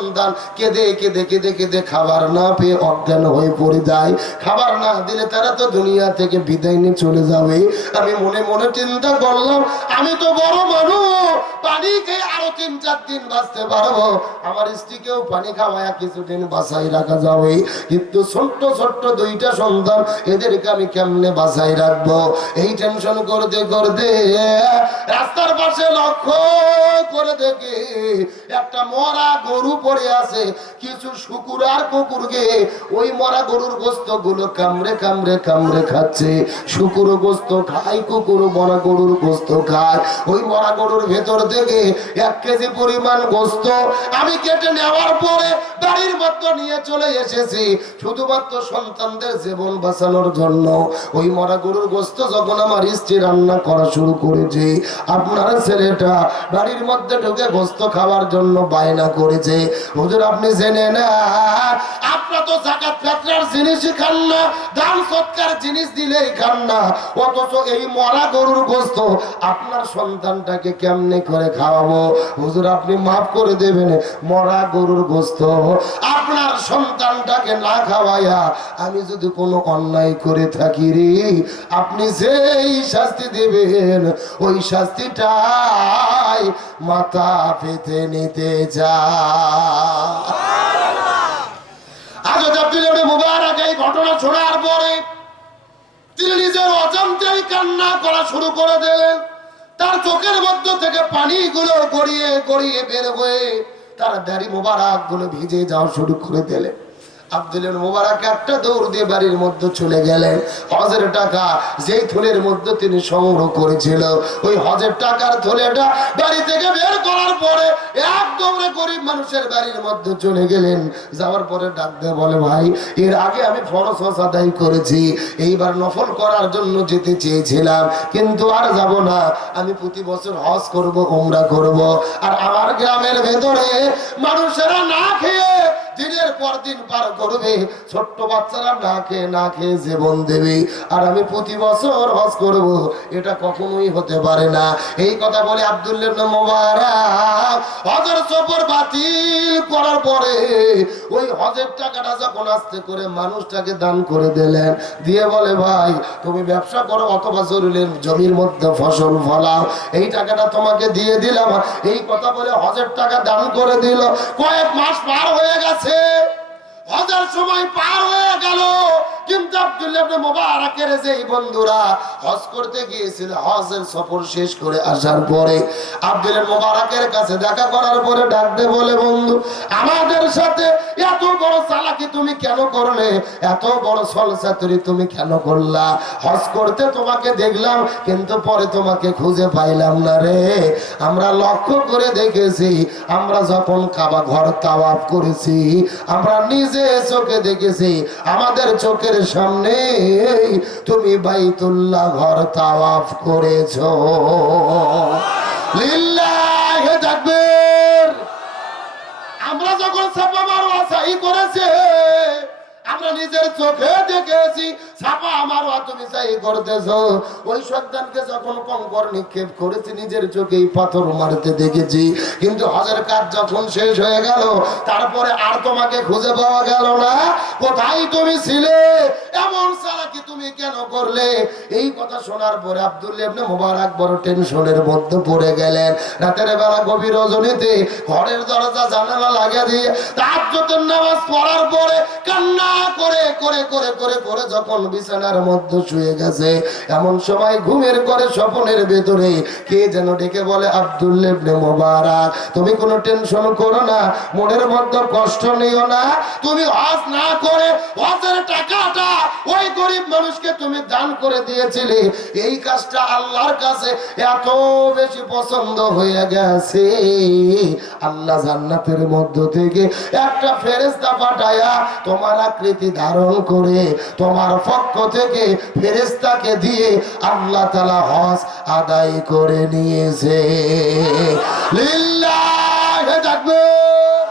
সন্তান কেঁদে কেঁদে কেঁদে কেঁদে খাবার না পেয়ে অজ্ঞান হয়ে পড়ে যায়। খাবার না দিলে তারা তো দুনিয়া থেকে বিদায় নিয়ে চলে যাবে। আমি মনে মনে চিন্তা করলাম, আমি তো বড় মানুষ, পানি খেয়ে আরো 3-4 দিন বাঁচতে পারবো, আমার স্ত্রীকেও পানি খাওয়ায় কিছুদিন বাঁচাই রাখা যাবে, কিন্তু ছোট্ট ছোট্ট 2টা সন্তান, এদেরকে আমি কেমনে বাঁচাই রাখবো? এই টেনশন করতে করতে রাস্তার পাশে লক্ষ্য করে দেখি একটা মরা গরু পড়ে আছে। কিছু শুকুর আর কুকুরকে ওই মরা গরুর গোস্ত গুলো কামড়ে কামড়ে কামড়ে খাচ্ছে। শুকুর গোস্ত খায়, কুকুর মরা গরুর গোস্ত খায়। ওই মরা গরুর ভেতর থেকে 1 কেজি পরিমাণ গোস্ত আমি কেটে নেওয়ার পরে বাড়ির মধ্যে নিয়ে চলে এসেছি শুধুমাত্র সন্তানদের জীবন বাঁচানোর জন্য। ওই মরা গরুর গোস্ত যখন আমার স্ত্রী রান্না করা শুরু করেছে, আপনার ছেলেটা বাড়ির মধ্যে ঢুকে গোস্ত খাওয়ার জন্য বায়না করেছে। হুজুর আপনি জেনে না, আপনারা তো যাকাত ফিতরার জিনিসই খান না, দান সৎকার জিনিস দিলেই খান না, অথচ এই মরা গরুর গোস্ত আপনার সন্তানটাকে কেমনে করে খাওয়াবো? হুজুর আপনি মাফ করে দেবেন, মরা গরুর গোস্ত আপনার সন্তানটাকে না খাওয়াইয়া আমি যদি কোনো অন্যায় করে থাকি রে, আপনি যেই শাস্তি দেবেন ওই শাস্তিটাই মাথা পেতে নিতে যা। হযরত আব্দুল্লাহ ইবনে মুবারক এই ঘটনা শোনার পরে তিনি নিজের অজান্তেই কান্না করা শুরু করে দিলেন। তার চোখের মধ্য থেকে পানিগুলো গড়িয়ে গড়িয়ে বের হয়ে তার দাড়ি মোবারক গুলো ভিজে যাওয়া শুরু করে দিলেন। আব্দুল্লাহ মুবারক একটা দৌড় দিয়ে বাড়ির মধ্যে চলে গেলেন। হজের টাকা যেই থলের মধ্যে তিনি সংগ্রহ করেছিল, ওই হজের টাকার থলেটা বাড়ি থেকে বের করার পরে একদম গরিব মানুষের বাড়ির মধ্যে চলে গেলেন। যাওয়ার পরে ডাক দিয়ে বলে, ভাই এর আগে আমি ফরজ হজ আদায় করেছি, এইবার নফল করার জন্য যেতে চেয়েছিলাম, কিন্তু আর যাব না। আমি প্রতি বছর হজ করব, উমরা করব, আর আমার গ্রামের ভেতরে মানুষেরা না খেয়ে দিনের পর দিন পার করবে, ছোট্ট বাচ্চারা না খেয়ে জীবন দেবে, আর আমি প্রতি বছর হজ করব, এটা কখনোই হতে পারে না। এই কথা বলে আব্দুল্লাহ ইবনে মুবারক হজের সফর বাতিল করার পরে ওই হজের টাকাটা যখন আস্তে করে মানুষটাকে দান করে দিলেন, দিয়ে বলে, ভাই তুমি ব্যবসা করো অথবা জরুলের জমির মধ্যে ফসল ফলাও, এই টাকাটা তোমাকে দিয়ে দিলাম। এই কথা বলে হজের টাকা দান করে দিল। কয়েক মাস পার হয়ে গেছে, হজের সময় পার হয়ে গেল, কিন্তু আব্দুল্লাহ ইবনে মুবারকের যেই বন্ধুরা হজ করতে গিয়েছিল, হজের সফর শেষ করে আসার পরে আব্দুল্লাহ মুবারকের কাছে দেখা করার পরে ডাক দিয়ে বলে, বন্ধু আমাদের সাথে এত বড় চালাকি তুমি কেন করলে, এত বড় ছলচাতুরি তুমি কেন করলা? হজ করতে তোমাকে দেখলাম, কিন্তু পরে তোমাকে খুঁজে পাইলাম না রে। আমরা লক্ষ্য করে দেখেছি, আমরা যখন কাবা ঘর তাওয়াফ করেছি, আমরা নিজে চোখে দেখেছি, আমাদের চোখের সামনে তুমি বাইতুল্লাহ ঘর তাওয়াফ করেছো। লিল্লাহি তাকবীর। আমরা যখন সাফা মারওয়া সাই করেছে, আমরা নিজের চোখে দেখেছি, সাফা মারওয়া তুমি সাই করতেছো। ওই সন্তানকে যখন কঙ্কর নিক্ষেপ করেছি, নিজের চোখেই পাথর মারতে দেখেছি, কিন্তু হজের কাজ যখন শেষ হয়ে গেল, তারপরে আর তোমাকে খুঁজে পাওয়া গেল না। কোথায় তুমি ছিলে? এমন চালাকি তুমি কেন করলে? এই কথা শোনার পরে আব্দুল্লাহ ইবনে মুবারক বড় টেনশনের মধ্যে পড়ে গেলেন। রাতের বেলা গভীর রজনীতে ঘরের দরজা জানালা লাগিয়ে দিয়ে তাহাজ্জুদের নামাজ পড়ার পরে কান্না করে করে করে করে করে যখন বিছানার মধ্যে শুয়ে গেছে, এমন সময় ঘুমের ঘরে স্বপ্নের ভেতরে কে যেন ডেকে বলে, আব্দুল্লাহ ইবনে মুবারক তুমি কোনো টেনশন করো না, মনের মধ্যে কষ্ট নিও না, তুমি হজ না করে হজের টাকাটা ওই গরিব মানুষকে তুমি দান করে দিয়েছিলে, এই কাজটা আল্লাহর কাছে এত বেশি পছন্দ হয়ে গেছে, আল্লাহ জান্নাতের মধ্য থেকে একটা ফেরেশতা পাঠায়া তোমার আকৃতি ধারণ করে তোমার পক্ষ থেকে ফেরেশতাকে দিয়ে আল্লাহ তাআলা হজ আদায় করে নিয়েছে। লিল্লাহি তাকবীর।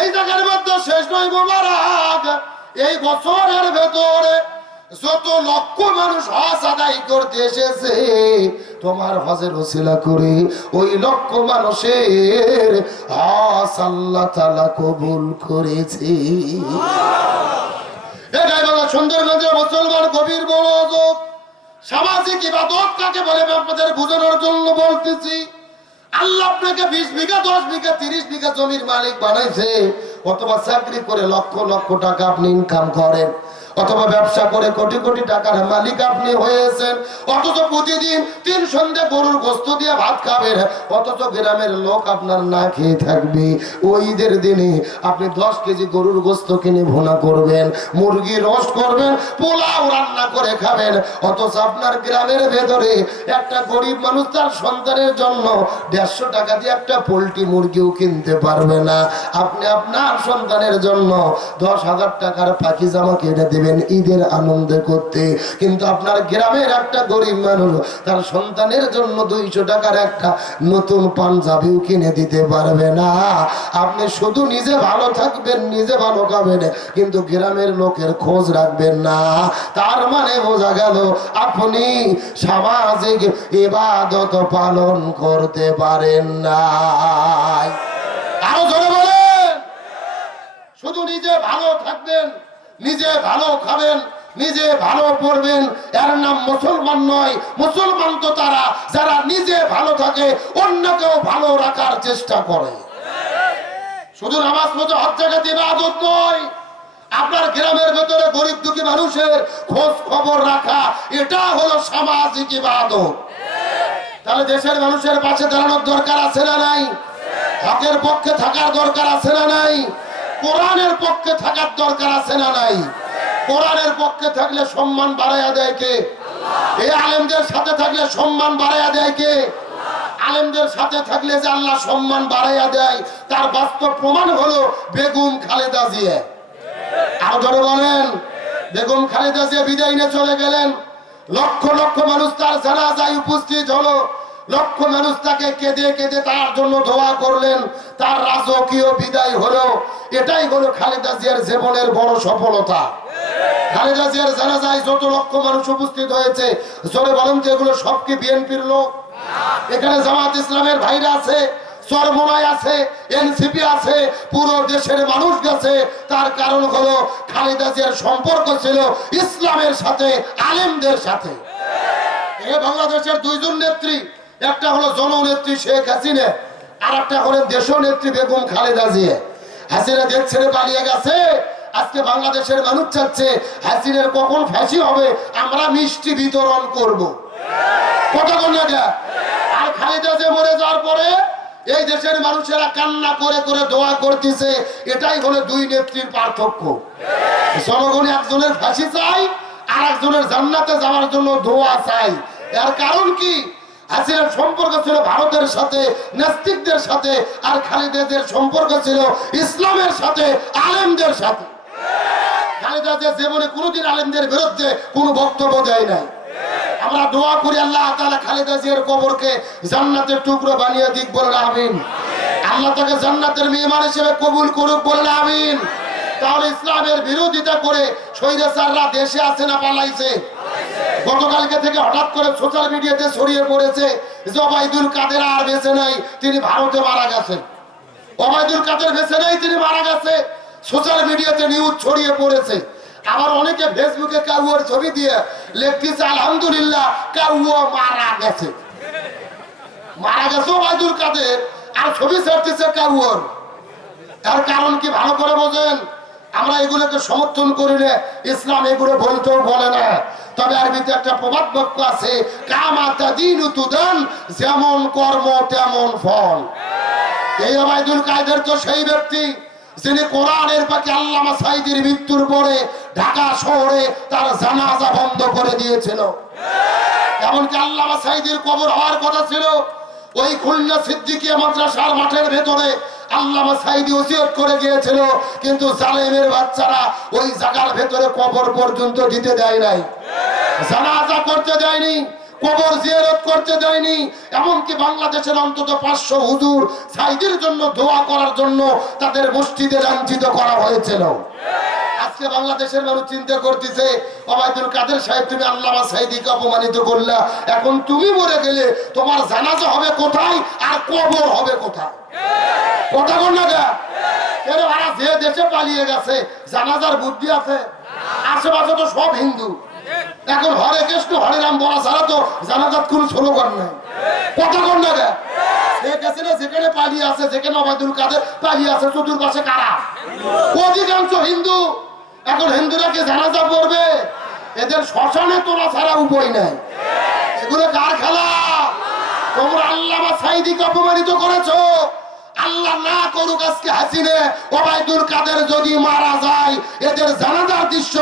এই জায়গার মধ্যে শেষ নয় মুবারক, এই বছরের ভেতরে যত লক্ষ মানুষ হজ আদায় করতে এসেছে তোমার হজের ওসিলা করে ওই লক্ষ মানুষের হজ আল্লাহ তাআলা কবুল করেছে। এটাই বলা সুন্দরগঞ্জের মুসলমান গভীর বড় অজব। সামাজিক ইবাদত কাকে বলে আমি আপনাদের বোঝানোর জন্য বলতেছি। আল্লাহ আপনাকে 20 বিঘা 10 বিঘা 30 বিঘা জমির মালিক বানাইছে, অথবা চাকরি করে লক্ষ লক্ষ টাকা আপনি ইনকাম করেন, অথবা ব্যবসা করে কোটি কোটি টাকার মালিক আপনি হয়েছেন, অথচ প্রতিদিন 3 সন্ধ্যা গরুর গোশত দিয়ে ভাত খাবেন, অথচ গ্রামের লোক আপনার না খেয়ে থাকবে। ওই ঈদের দিনে আপনি 10 কেজি গরুর গোশত কিনে ভুনা করবেন, মুরগি রোস্ট করবেন, পোলাও রান্না করে খাবেন, অথচ আপনার গ্রামের ভেতরে একটা গরিব মানুষ তার সন্তানের জন্য 150 টাকা দিয়ে একটা পোল্ট্রি মুরগিও কিনতে পারবে না। আপনি আপনার সন্তানের জন্য 10,000 টাকার পাখি জামা কিনে দেবেন ঈদের আনন্দ করতে, কিন্তু আপনার গ্রামের একটা গরিব মানুষ তার সন্তানের জন্য 200 টাকার একটা নতুন পাঞ্জাবিও কিনে দিতে পারবে না। আপনি শুধু নিজে ভালো থাকবেন, নিজে ভালো খাবেন, কিন্তু গ্রামের লোকের খোঁজ রাখবেন না। তার মানে বোঝা গেল আপনি সামাজিক ইবাদত পালন করতে পারেন না। আরো জোরে বলেন। শুধু নিজে ভালো থাকবেন, নিজে ভালো খাবেন, নিজে ভালো পড়বেন, এর নাম মুসলমান নয়। মুসলমান তো তারা যারা নিজে ভালো থাকে, অন্যকেও ভালো রাখার চেষ্টা করে। শুধু নামাজ পড়তে হজ জাকাত ইবাদত নয়, আপনার গ্রামের ভেতরে গরিব দুঃখী মানুষের খোঁজ খবর রাখা, এটা হলো সামাজিক ইবাদত। তাহলে দেশের মানুষের পাশে দাঁড়ানোর দরকার আছে না নাই? হকের পক্ষে থাকার দরকার আছে না নাই? কোরআনের পক্ষে থাকার দরকার আছে না নাই? কোরআনের পক্ষে থাকলে সম্মান বাড়াইয়া দেয় কে? এই আলেমদের সাথে থাকলে সম্মান বাড়াইয়া দেয় কে? আলেমদের সাথে থাকলে যে আল্লাহ সম্মান বাড়াইয়া দেয় তার বাস্তব প্রমাণ হলো বেগম খালেদা জিয়া। আর ধরে বলেন, বেগম খালেদা জিয়া বিদায় নিয়ে চলে গেলেন, লক্ষ লক্ষ মানুষ তার জানাজায় উপস্থিত হলো, লক্ষ মানুষ তাকে কেঁদে কেঁদে তার জন্য দোয়া করলেন, তার রাজকীয় বিদায় হলো। এটাই হলো খালেদা জিয়ার জীবনের বড় সফলতা। খালেদা জিয়ার জানাজায় যত লক্ষ মানুষ উপস্থিত হয়েছে, জোরে বলেন যে এগুলো সব কি বিএনপির লোক? এখানে জামাত ইসলামের ভাইরা আছে, চরমোনাই আছে, এনসিপি আছে, পুরো দেশের মানুষ গেছে। তার কারণ হলো খালেদা জিয়ার সম্পর্ক ছিল ইসলামের সাথে, আলেমদের সাথে। এ বাংলাদেশের 2 জন নেত্রী, একটা হলো জননেত্রী শেখ হাসিনা, আর একটা হলেন দেশনেত্রী বেগম খালেদা জিয়া। হাসিনা দেশ ছেড়ে পালিয়ে গেছে, আজকে বাংলাদেশের মানুষ চাচ্ছে হাসিনার কখন ফাঁসি হবে, আমরা মিষ্টি বিতরণ করব। কথা কোন জায়গা? আর খালেদা জিয়া মরে যাওয়ার পরে এই দেশের মানুষেরা কান্না করে করে দোয়া করতেছে। এটাই হলো 2 নেত্রীর পার্থক্য। জনগণ একজনের ফাঁসি চাই, আর একজনের জান্নাতে যাওয়ার জন্য দোয়া চাই। এর কারণ কি? হাসিনার সম্পর্ক ছিল ভারতের সাথে, নাস্তিকদের সাথে, আর খালেদাদের সম্পর্ক ছিল ইসলামের সাথে, আলেমদের সাথে। খালেদা জিয়া জীবনে কোনোদিন আলেমদের বিরুদ্ধে কোনো বক্তব্য দেয় নাই। আমরা দোয়া করি আল্লাহ তাআলা খালেদা জিয়ার কবরকে জান্নাতের টুকরো বানিয়ে দিক, বলেন আমিন। আল্লাহ তাকে জান্নাতের মেহমান হিসেবে কবুল করুক, বলেন আমিন। তাহলে ইসলামের বিরোধিতা করে স্বৈরাচাররা দেশে আছে না পালাইছে? গতকালকে থেকে হঠাৎ করে সোশ্যাল মিডিয়াতে ছড়িয়ে পড়েছে যে ওবায়দুল কাদের আর বেঁচে নাই, তিনি ভারতে মারা গেছেন। ওবায়দুল কাদের বেঁচে নাই, তিনি মারা গেছে। সোশ্যাল মিডিয়াতে নিউজ ছড়িয়ে পড়েছে। আবার অনেকে ফেসবুকে কাউয়ার ছবি দিয়ে লিখতেছে আলহামদুলিল্লাহ কাউয়া মারা গেছে। মারা গেছে ওবায়দুল কাদের, আর ছবি ছাড়তেছে কাউয়ার। তার কারণ কি ভালো করে বোঝেন? আমরা এগুলোকে সমর্থন করি না, ইসলাম এগুলো বলতেও বলে না। তবে আরবিতে একটা প্রবাদ বাক্য আছে, কামা তাদিনু তুদান, যেমন কর্ম তেমন ফল। এই ওবায়দুল কাদের তো সেই ব্যক্তি যিনি কোরআনের পাখি আল্লামা সাঈদীর মৃত্যুর পরে ঢাকা শহরে তার জানাজা বন্ধ করে দিয়েছিল। এমনকি আল্লামা সাঈদীর কবর হওয়ার কথা ছিল ওই খুলনা সিদ্দিকিয়া মাদ্রাসার মাঠের ভেতরে। আল্লামা সাঈদী ওসিয়ত করে গিয়েছিল, কিন্তু জালেমের বাচ্চারা ওই জায়গার ভেতরে কবর পর্যন্ত দিতে দেয় নাই, জানাজা করতে দেয়নি, কবর জিয়ারত করতে দেয়নি। এমনকি বাংলাদেশের অন্তত 500 হুজুর সাঈদীর জন্য দোয়া করার জন্য তাদের মসজিদে লাঞ্ছিত করা হয়েছিল। আজকে আজকে বাংলাদেশের মানুষ চিন্তা করতেছে ওবায়দুল কাদের সাহেব তুমি আল্লামা সাঈদীকে অপমানিত করলা, এখন তুমি মরে গেলে তোমার জানাজা হবে কোথায় আর কবর হবে কোথায়? কথা বল না গা। কেন ওরা যে দেশে পালিয়ে গেছে জানাজার বুদ্ধি আছে? আশেপাশে তো সব হিন্দু, এখন হরে কৃষ্ণ হরে রাম বলা ছাড়া তো জানাজাত কোন স্লোগান নাই। কথা বল না গা। যেখানে পালিয়ে আছে, যেখানে ওবায়দুল কাদের পালিয়ে আছে, চতুর্পাশে কারা? অধিকাংশ হিন্দু। এখন হিন্দুরা কে জানাজা পড়বে? এদের শ্মশানে তোলা ছাড়া উপায় নাই। এগুলো কার খেলা? তোমরা আল্লামা সাঈদীকে অপমানিত করেছো। আল্লাহ না করুক আজকে হাসিনে ওবায়দুল কাদের যদি মারা যায়, এদের জানাজার দৃশ্য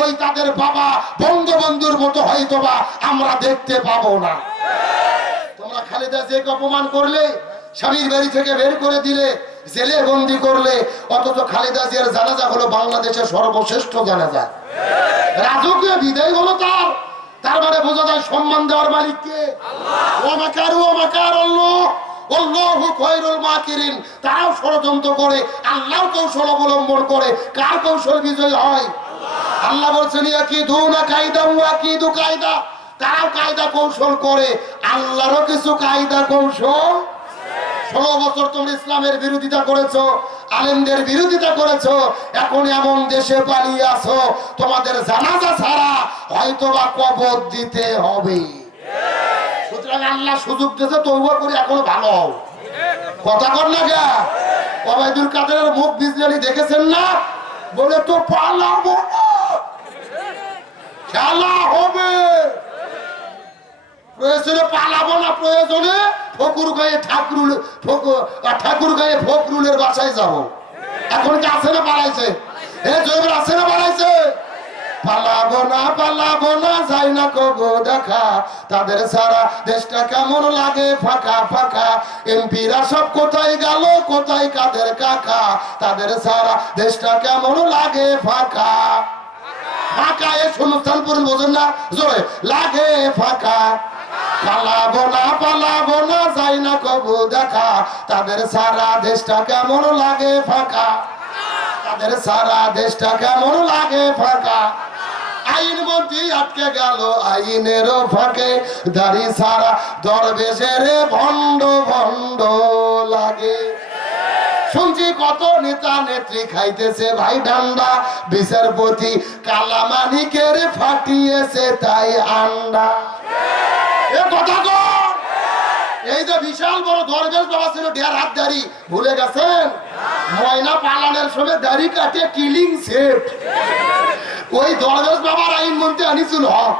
ওই তাদের বাবা বঙ্গবন্ধুর মতো হয়তোবা আমরা দেখতে পাবো না। তোমরা খালেদা জিয়াকে অপমান করলে, স্বামীর বাড়ি থেকে বের করে দিলে, জেলে বন্দি করলে, অথচ খালেদা জিয়ার জানাজা হলো বাংলাদেশের সর্বশ্রেষ্ঠ জানাজা। রাজকীয় বিদায় হলো তার মানে বোঝা যায় সম্মান দেওয়ার মালিক কে? তারাও ষড়যন্ত্র করে, আল্লাহর কৌশল অবলম্বন করে। কার কৌশল বিজয় হয়? আল্লাহ বলছেন ইয়াকিদুনা কায়দা ওয়া কিদু কায়দা। তারাও কায়দা কৌশল করে, আল্লাহরও কিছু কায়দা কৌশল। 16 বছর তোমরা ইসলামের বিরোধিতা করেছো, আলেমদের বিরোধিতা করেছো, এখন এমন দেশে পালিয়ে আছো তোমাদের জানাজা ছাড়া হয়তোবা কবর দিতে হবে। সুতরাং আল্লাহ সুযোগ দিয়েছে, তওবা করে এখনো ভালো হও। কথা কর না গা। ওবায়দুল কাদেরের মুখ বিজলি দেখেছেন না? বলে তো পালাবো না, খেলা হবে। প্রয়োজনে পালাবো না, প্রয়োজনে ঠাকুর গায়ে ফখরুলের বাসায় যাবো। এখন কি আছে না পালাইছে? আছে না পালাইছে? পালাবো না যাই না কবো দেখা, তাদের সারা দেশটা কেমন লাগে ফাঁকা ফাঁকা। এমপিরা সব কোথায় গেল, কোথায় কাদের কাকা, তাদের সারা দেশটা কেমন লাগে ফাঁকা ফাঁকা। এ শূন্যস্থান পূরণ বোঝেন না? জোরে লাগে ফাঁকা। পালাবো না যাই না কবু দেখা, তাদের সারা দেশটা কেমন লাগে ফাঁকা, তাদের সারা দেশটা কেমন লাগে ফাঁকা। আইন মন্ত্রী আটকে গেল আইনেরও ফাঁকে, দাড়ি সারা দরবেশের ভণ্ড ভণ্ড লাগে। শুনছি কত নেতা নেত্রী খাইতেছে ভাই ডান্ডা, বিচারপতি কালামানিকের ফাটিয়েছে তাই আন্ডা। এ কথা কর। এই যে বিশাল বড় দরবেশ বাবা ছিল, ঢের হাত দাড়ি, ভুলে গেছেন? ময়না পালানের সময় দাড়ি কাটে কিলিং সেট। ওই দরবেশ বাবার আইনমন্ত্রী আনিসুল হক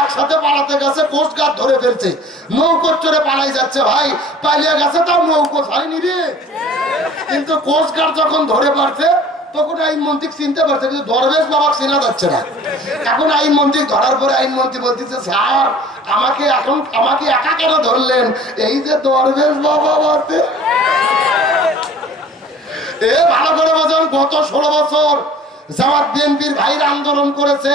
একসাথে পালাতে গেছে, কোস্টগার্ড ধরে ফেলছে, নৌকো চড়ে পালাই যাচ্ছে। ভাই পালিয়ে গেছে, তাও নৌকো ছাড়িনি রে। কিন্তু কোস্টগার্ড যখন ধরে পারছে তখন আইনমন্ত্রী চিনতে পারছে, কিন্তু দরবেশ বাবা চেনা যাচ্ছে না। এখন আইনমন্ত্রী ধরার পরে আইনমন্ত্রী বলতেছে, স্যার আমাকে একা কেন ধরলেন? এই যে দরবেশ বাবা বাতে। ভালো করে বোঝেন, গত 16 বছর জামাত বিএনপির ভাইরা আন্দোলন করেছে,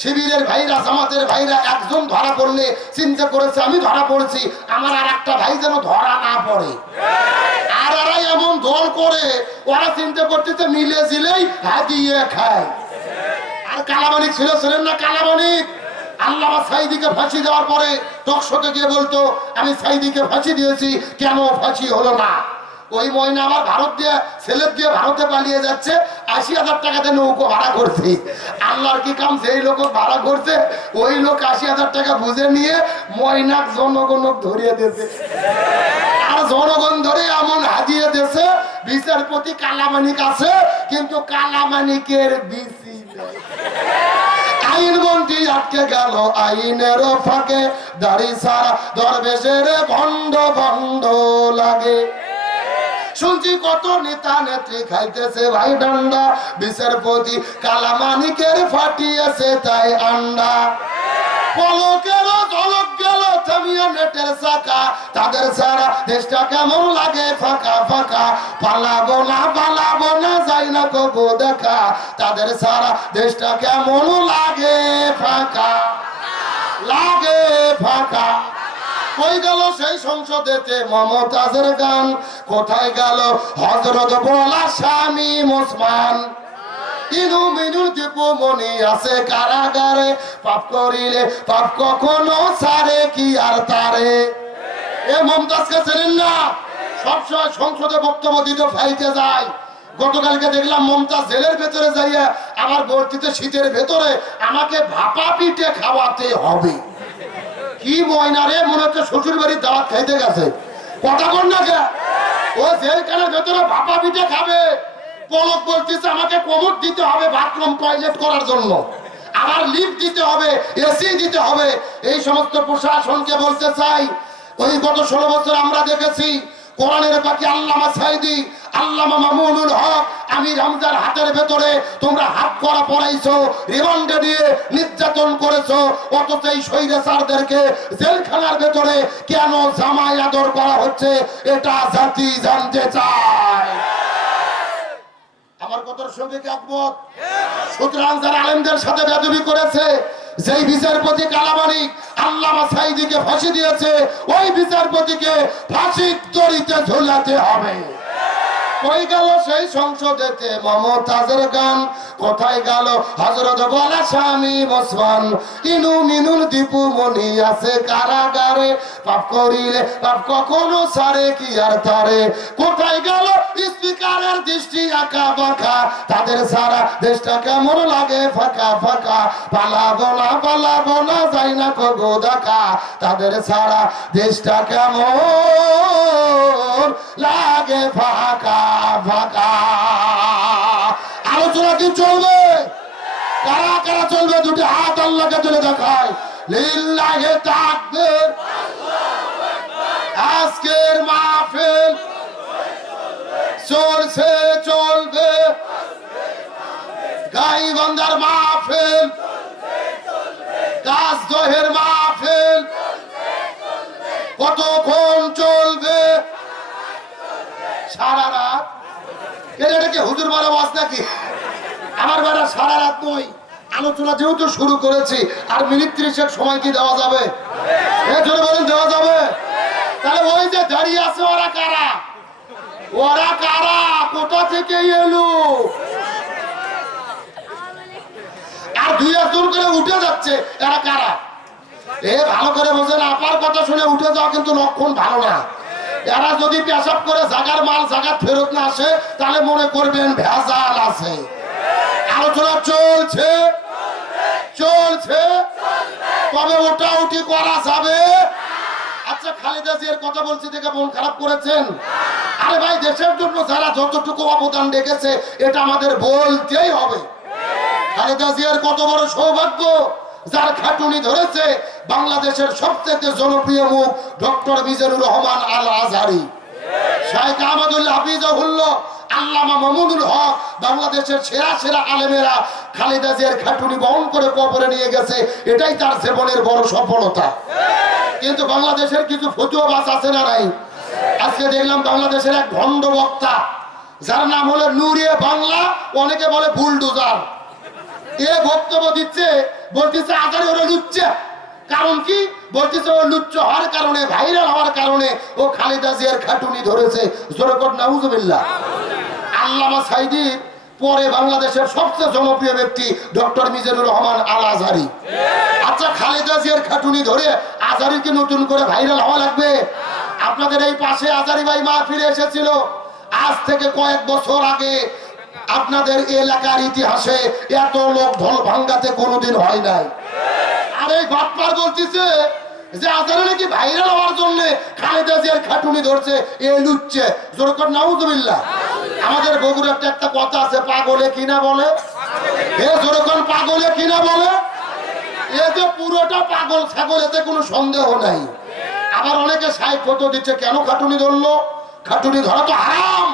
শিবিরের ভাইরা, জামাতের ভাইরা একজন ধরা পড়লে চিন্তা করেছে আমি ধরা পড়েছি, আমার আর একটা ভাই যেন ধরা না পড়ে। আর এরাই এমন দল করে, ওরা চিন্তা করতেছে মিলে জিলেই হাতিয়ে খায়। আর কালামানিক ছিলেন না? কালামানিক আল্লামা সাঈদীকে ফাঁসি দেওয়ার পরে টকশোতে গিয়ে বলতো, আমি সাঈদীকে ফাঁসি দিয়েছি, কেন ফাঁসি হলো না? ওই ময়না আমার ভারত দিয়ে ছেলের দিয়ে ভারতে পালিয়ে যাচ্ছে, 80,000 টাকাতে নৌকো ভাড়া করছে। আল্লাহর কি কাম, সেই লোক ভাড়া করছে, ওই লোক 80,000 টাকা বুঝে নিয়ে ময়নাক জনগণ ধরিয়ে দিয়েছে। আর জনগণ ধরে এমন হাজিয়ে দিয়েছে, বিচারপতি কালামানিক আছে, কিন্তু কালামানিকের বিসি নেই। আইনমন্ত্রী আটকে গেল আইনের ফাঁকে, দাড়ি সারা দরবেশের ভণ্ড ভণ্ড লাগে। শুনছি কত নেতা নেত্রী খাইতেছে ভাই ডান্ডা, বিচারপতি কালামানিকের ফাটিয়েছে তাই আন্ডা। পলকের ঝলক গেল থামিয়া নেটের চাকা, তাদের সারা দেশটা কেমন লাগে ফাঁকা ফাঁকা। পালাবো না যাই না কবু দেখা, তাদের সারা দেশটা কেমন লাগে ফাঁকা লাগে ফাঁকা। কই গেল সেই সংসদেতে মমতাজের গান, কোথায় গেল হযরত বলা শামীম ওসমান? ইনু মিনুর দীপমণি আছে কারাগারে, পাপ করিলে পাপ কখনো ছাড়ে কি আর তারে। এ মমতাজকে চেনেন না? সবসময় সংসদে বক্তব্য দিতে ফাইতে যায়। গতকালকে দেখলাম মমতাজ জেলের ভেতরে যাইয়া আমার বর্তিতে শীতের ভেতরে আমাকে ভাপা পিঠে খাওয়াতে হবে। কি ময়না রে, মনে হচ্ছে শ্বশুর বাড়ির দাওয়াত খাইতে গেছে। কথা বল না কে? ও জেলখানার ভেতরে ভাপা পিঠে খাবে। পলক বলতেছে আমাকে কোমর দিতে হবে বাথরুম টয়লেট করার জন্য, আবার লিফট দিতে হবে, এসি দিতে হবে। এই সমস্ত প্রশাসনকে বলতে চাই, ওই গত 16 বছর আমরা দেখেছি কোরআনের পাখি আল্লামা সাইদি, আল্লামা মামুনুল হক, আমির হামজার হাতের ভেতরে তোমরা হাত করা পড়াইছো, রিমান্ডে নিয়ে নির্যাতন করেছো, অথচ এই স্বৈরাচারদেরকে জেলখানার ভেতরে কেন জামাই আদর করা হচ্ছে এটা জাতি জানতে চায়। আমার কথার সঙ্গে কি একমত? সুতরাং যারা আলেমদের সাথে বেয়াদবি করেছে, যেই বিচারপতি কালামানিক আল্লামা সাইদিকে ফাঁসি দিয়েছে, ওই বিচারপতিকে ফাঁসির দড়িতে ঝুলাতে হবে। কই গেল সেই সংসদেতে মমতাজের গান, কোথায় গেল হযরত বলা স্বামী ওসমান, ইনু মিনুল দীপমণি আছে কারাগারে, পাপ করিলে পাপ কখনো ছাড়ে কি আর তারে। কোথায় গেল স্পিকারের দৃষ্টি আঁকা বাঁকা, তাদের সারা দেশটা কেমন লাগে ফাঁকা ফাঁকা, পালাবো না যাই না কগো দেখা, তাদের সারা দেশটা কেমন লাগে ফাঁকা ফাঁকা। আলোচনা কি চলবে? কারা কারা চলবে? দুটি হাত আল্লাহকে তুলে দেখায়। লিল্লাহি তাকবীর। আজকের মাহফিল চলছে চলবে, গাইবান্ধার মাহফিল, কাজদহের মাহফিল কতক্ষণ চলবে? সারা রাত। এটা কি হুজুর বলা ওয়াজ নাকি? আমার বেলা সারা রাত নয়। আলোচনা যেহেতু শুরু করেছি, আর মিনিট 30 সময় কি দেওয়া যাবে? জোরে বলেন, দেওয়া যাবে? তাহলে ওই যে দাঁড়িয়ে আছে ওরা কারা? ওরা কারা? কোথা থেকে এলো? আর 2-1 করে উঠে যাচ্ছে, এরা কারা? ভালো করে বোঝেন, আপার কথা শুনে উঠে যাওয়া কিন্তু লক্ষণ ভালো না। এরা যদি পেশাব করে জাগার মাল জাগার ফেরত না আসে, তাহলে মনে করবেন ভেজাল আছে। আলোচনা চলছে চলছে, তবে ওটা উঠি করা যাবে। আচ্ছা, খালেদা জিয়ার কথা বলছি দেখে মন খারাপ করেছেন? আরে ভাই, দেশের জন্য যারা যতটুকু অবদান রেখেছে এটা আমাদের বলতেই হবে। খালেদা জিয়ার কত বড় সৌভাগ্য, যার খাটুনি ধরেছে বাংলাদেশের সবচেয়ে জনপ্রিয় মুখ ডক্টর মিজানুর রহমান আল আজহারি, শাইখ আহমদুল্লাহ হাফিজাহুল্লাহ, আল্লামা মামুনুল হক, বাংলাদেশের সেরা সেরা আলেমেরা খালেদা জিয়ার খাটুনি বহন করে কবরে নিয়ে গেছে। এটাই তার জীবনের বড় সফলতা। কিন্তু বাংলাদেশের কিছু ফতুয়াবাজ আছে না নাই? আজকে দেখলাম বাংলাদেশের এক ভণ্ড বক্তা, যার নাম হলো নূরে বাংলা, অনেকে বলে বুলডোজার। এ বক্তব্য দিচ্ছে, বলতেছে আজারি ওরা লুচ্চা। কারণ কি? বলতেছে ও লুচ্চ হওয়ার কারণে, ভাইরাল হওয়ার কারণে ও খালেদা জিয়ার খাটুনি ধরেছে। জোরে কর নাউজুবিল্লাহ। আল্লামা সাইদি পরে বাংলাদেশের সবচেয়ে জনপ্রিয় ব্যক্তি ডক্টর মিজানুর রহমান আল আজহারি। আচ্ছা, খালেদা জিয়ার খাটুনি ধরে আজহারিকে নতুন করে ভাইরাল হওয়া লাগবে? আপনাদের এই পাশে আজহারি ভাই মাহফিলে এসেছিল আজ থেকে কয়েক বছর আগে। আপনাদের এলাকার ইতিহাসে এত লোক ঢোল ভাঙ্গাতে কোনোদিন হয় নাই। আর এই বাটপার বলতেছে যে আজহারি নাকি ভাইরাল হওয়ার জন্য খালেদা জিয়ার খাটুনি ধরছে, এ লুচ্ছে। জোরে কর নাউজুবিল্লাহ। আমাদের বগুড়ার একটা কথা আছে, পাগলে কিনা বলে। জোরে কর, পাগলে কিনা বলে। এ যে পুরোটা পাগল ছাগল, এতে কোনো সন্দেহ নাই। আবার অনেকে সাইড ফটো দিচ্ছে, কেন খাটুনি ধরলো? খাটুনি ধরা তো হারাম।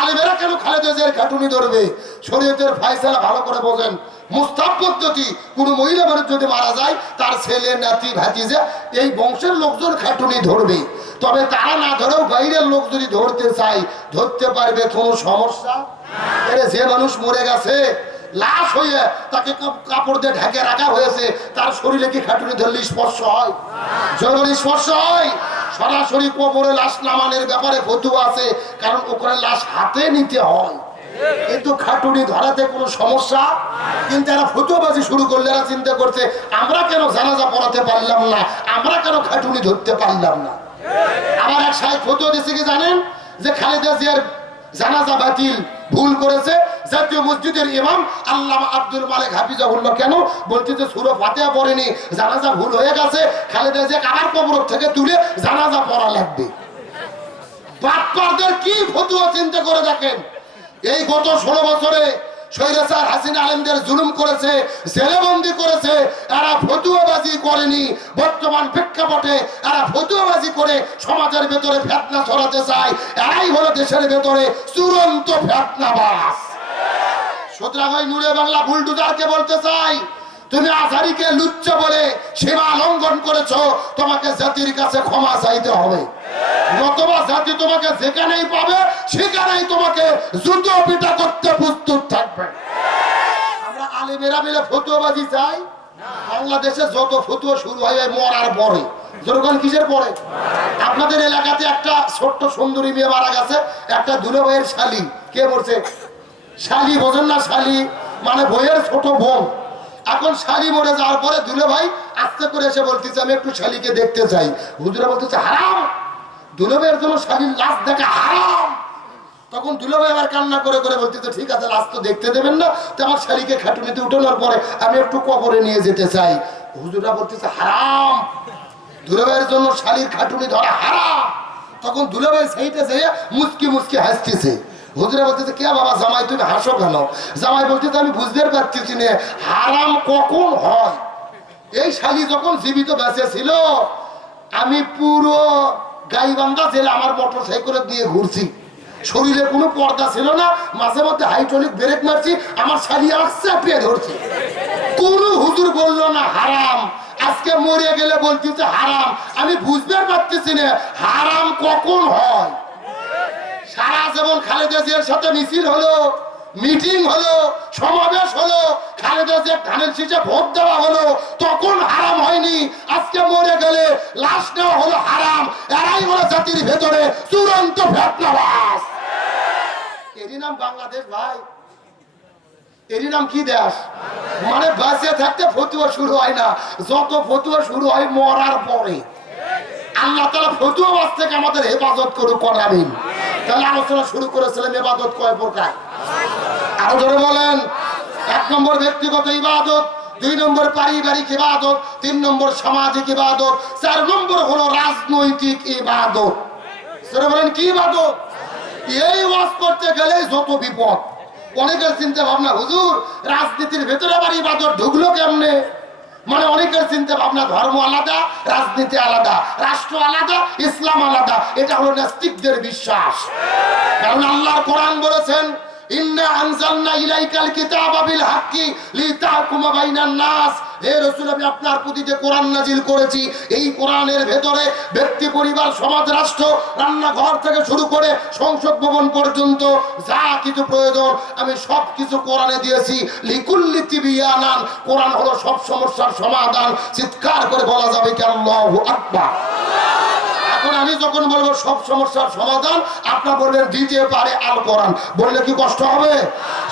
আলেমেরা কেন খালেদা জিয়ার খাটুনি ধরবে? শরীয়তের ফায়সালা ভালো করে বোঝেন। মুস্তাব পদ্ধতি, কোন মহিলা মানুষ যদি মারা যায়, তার ছেলে নাতি ভাতিজা এই বংশের লোকজন খাটুনি ধরবে। তবে তারা না ধরেও বাইরের লোক যদি ধরতে চায়, ধরতে পারবে, কোনো সমস্যা? যে মানুষ মরে গেছে, লাশ হয়ে তাকে কাপড় দিয়ে ঢেকে রাখা হয়েছে, তার শরীরে কি খাটুনি ধরলে স্পর্শ হয়? জরুরি স্পর্শ হয়? সরাসরি কবরে লাশ নামানোর ব্যাপারে ফতোয়া আছে, কারণ ওখানে লাশ হাতে নিতে হয়। কিন্তু খাটুনি ধরাতে কোনো সমস্যা, কিন্তু এরা ফতুয়াবাজি শুরু করলে এরা চিন্তা করছে আমরা কেন জানাজা পড়াতে পারলাম না, আমরা কেন খাটুনি ধরতে পারলাম না। আমার এক সাহেব ফতুয়া দিচ্ছে কি জানেন, যে খালেদা জিয়ার জানাজা বাতিল ভুল করেছে জাতীয় মসজিদের ইমাম আল্লামা আব্দুল মালিক হাফিজাহুল্লাহ। কেন বলতে, যে সূরা ফাতিহা পড়েনি, জানাজা ভুল হয়ে গেছে, খালেদা জিয়া আবার কবর থেকে তুলে জানাজা পড়া লাগবে। বাপ্পাদের কি ফতুয়া চিন্তা করে দেখেন। এই গত 16 বছরে স্বৈরাচার হাসিনা আলেমদের জুলুম করেছে, জেলেবন্দি করেছে, এরা ফতুয়াবাজি করেনি। বর্তমান প্রেক্ষাপটে এরা ফতুয়াবাজি করে সমাজের ভেতরে ফিতনা ছড়াতে চায়। এরাই হলো দেশের ভেতরে চূড়ান্ত ফিতনাবাজ। সুতরাং ওই নূরে বাংলা বুলডুজারকে বলতে চাই, তুমি আজহারীকে লুচ্চা বলে সীমা লঙ্ঘন করেছো, তোমাকে জাতির কাছে ক্ষমা চাইতে হবে, নতুবা জাতি তোমাকে যেখানেই পাবে সেখানেই তোমাকে জুতো পিটা করতে প্রস্তুত থাকবে। আমরা আলেমেরা মিলে ফতুয়াবাজি চাই। বাংলাদেশে যত ফতুয়া শুরু হয় মরার পরে, যখন কিসের পরে। আপনাদের এলাকাতে একটা ছোট্ট সুন্দরী মেয়ে মারা গেছে, একটা দুলাভাইয়ের শালি। কে বলছে? শালি, বোঝেন না? শালি মানে বইয়ের ছোট বোন। এখন শালি মরে যাওয়ার পরে দুলাভাই আস্তে করে এসে বলতেছে আমি একটু শালিকে দেখতে চাই। হুজুরা বলতেছে হারাম, দুলাভাইয়ের জন্য শালির লাশ দেখা হারাম। তখন দুলাভাই আবার কান্না করে করে বলতেছে ঠিক আছে, লাশ তো দেখতে দেবেন না, তো আমার শালিকে খাটুনিতে উঠানোর পরে আমি একটু কবরে নিয়ে যেতে চাই। হুজুরা বলতেছে হারাম, দুলাভাইয়ের জন্য শালির খাটুনি ধরা হারাম। তখন দুলাভাই সেইটা যেয়ে মুচকি মুচকি হাসতেছে। হুজুরা বলতেছে কে বাবা জামাই তুমি হাসো কেন? জামাই বলতেছে আমি বুঝতে পারতেছি না হারাম কখন হয়। এই শালি যখন জীবিত বেঁচে ছিল, আমি পুরো গাইবান্ধা জেলা আমার মোটর সাইকেলে দিয়ে ঘুরছি, শরীরে কোনো পর্দা ছিল না, মাঝে মধ্যে হাইড্রোলিক ব্রেক মারছি, আমার শালি আমার চাপিয়ে ধরছে। কোন হুজুর বললো না হারাম। আজকে মরে গেলে বলতেছে হারাম। আমি বুঝতে পারতেছি না হারাম কখন হয়। সারা জীবন খালেদা জিয়ার সাথে মিছিল হলো, মিটিং হলো, সমাবেশ হলো, খালেদা জিয়ার ধানের শীষে ভোট দেওয়া হলো, তখন হারাম হয়নি। আজকে মরে গেলে লাশ নেওয়া হলো হারাম। এরাই হলো জাতির ভেতরে চূড়ান্ত ফিতনাবাজ। এরই নাম বাংলাদেশ ভাই, এরই নাম কি দেশ? মানে বাঁচে থাকতে ফতুয়া শুরু হয় না, যত ফতুয়া শুরু হয় মরার পরে। আল্লাহ তাআলা ফতুয়াবাজ থেকে আমাদের হেফাজত করুক, আমিন। তাহলে আলোচনা শুরু করেছিলাম ইবাদত কয় প্রকার, আরো জোরে বলেন। 1 নম্বর ব্যক্তিগত ইবাদত, 2 নম্বর পারিবারিক ইবাদত, 3 নম্বর সামাজিক ইবাদত, 4 নম্বর হলো রাজনৈতিক ইবাদত। জোরে বলেন কি ইবাদত? এই ওয়াজ করতে গেলে যত বিপদ। অনেকের চিন্তা ভাবনা হুজুর রাজনীতির ভেতরে আবার ইবাদত ঢুকলো কেমনে? মানে অনেকের চিন্তা ভাবনা ধর্ম আলাদা, রাজনীতি আলাদা, রাষ্ট্র আলাদা, ইসলাম আলাদা। এটা হলো নাস্তিকদের বিশ্বাস। কারণ আল্লাহর কোরআন বলেছেন ইন্না আনজালনা ইলাইকাল কিতাবা বিল হাক্কি লিতাহকুমা বাইনান নাস। হে রাসূল, আমি আপনার প্রতি যে কোরআন নাজিল করেছি, এই কোরআনের ভেতরে ব্যক্তি, পরিবার, সমাজ, রাষ্ট্র, রান্নাঘর থেকে শুরু করে সংসদ ভবন পর্যন্ত যা কিছু প্রয়োজন আমি সব কিছু কোরআনে দিয়েছি। লিকুল্লি তিবিয়ানান, কোরআন হলো সব সমস্যার সমাধান। চিৎকার করে বলা যাবে কি আল্লাহু আকবার। এখন আমি যখন বলবো সব সমস্যার সমাধান, আপনারা বলবেন দিতে পারে আল কোরআন। বললে কি কষ্ট হবে?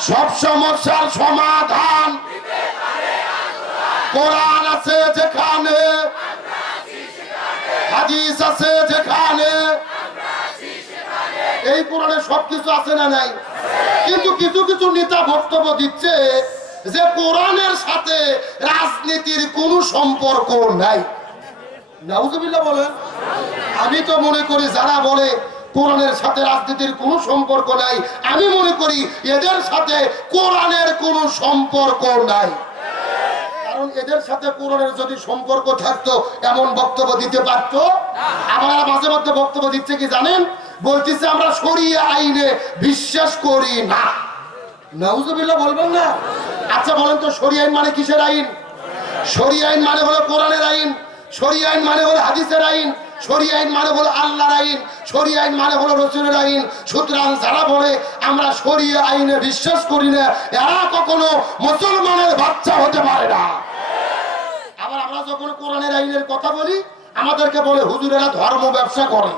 সব সমস্যার সমাধান কোরআন আছে যেখানে, হাদিস আছে যেখানে, এই কোরআনে সবকিছু আছে না নাই? কিন্তু কিছু কিছু নেতা বক্তব্য দিচ্ছে যে কোরআনের সাথে রাজনীতির কোনো সম্পর্ক নাই। নাউজুবিল্লাহ বলেন। আমি তো মনে করি যারা বলে কোরআনের সাথে রাজনীতির কোনো সম্পর্ক নাই, আমি মনে করি এদের সাথে কোরআনের কোনো সম্পর্ক নাই। কারণ এদের সাথে কোরআনের যদি সম্পর্ক থাকতো এমন বক্তব্য দিতে পারতো? আমরা মাঝে মধ্যে বক্তব্য দিচ্ছে কি জানেন? বলতেছে আমরা শরিয়া আইনে বিশ্বাস করি না। নাউজুবিল্লাহ বলবেন না? আচ্ছা বলেন তো শরিয়া আইন মানে কিসের আইন? শরিয়া আইন মানে হলো কোরআনের আইন, শরিয়া আইন মানে হলো হাদিসের আইন, শরিয়া আইন মানে হলো আল্লাহর আইন, শরিয়া আইন মানে হলো রাসূলের আইন। সুতরাং যারা বলে আমরা শরিয়া আইনে বিশ্বাস করি না, এরা কখনো মুসলমানের বাচ্চা হতে পারে না। আবার আমরা যখন কোরআনের আইনের কথা বলি, আমাদেরকে বলে হুজুরেরা ধর্ম ব্যবসা করে।